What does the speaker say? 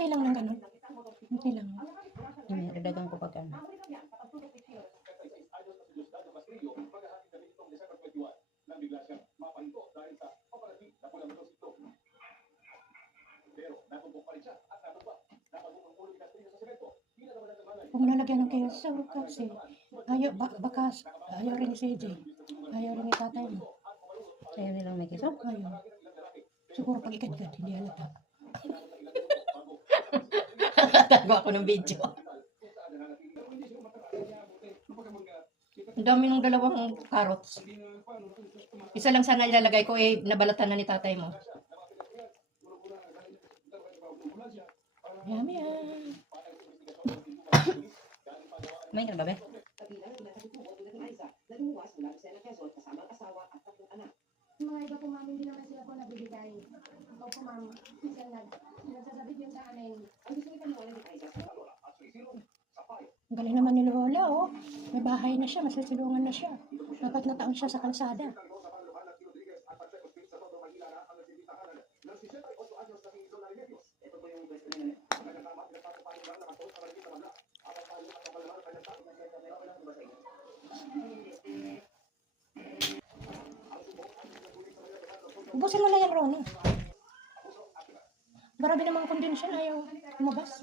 Konti lang ng ganun. Konti lang. Dadagan ko pag ano. Kung lalagyan ng keso kasi ayaw, baka ayaw rin ni CJ. Ayaw rin ni tatay mo. Ayaw nilang may kiso? Ayaw. Siguro pag ikad-ikad, hindi halata. Nakatago ako ng video. Ang dami ng dalawang carrots. Isa lang sana ilalagay ko, nabalatan na ni tatay mo. Yummy yan. May ka ba, be? Mga iba po ma'am, hindi naman sila po nagbibigay. Opo ma'am, sila nagsasabi yun sa amin. Ang gusto nila mo, Ang galing naman ni Lola, oh. May bahay na siya, masisilungan na siya. 4 na taon siya sa kalsada. Ubusin mo na yan, Ronnie. Grabe namang kondensyon, ayaw lumabas.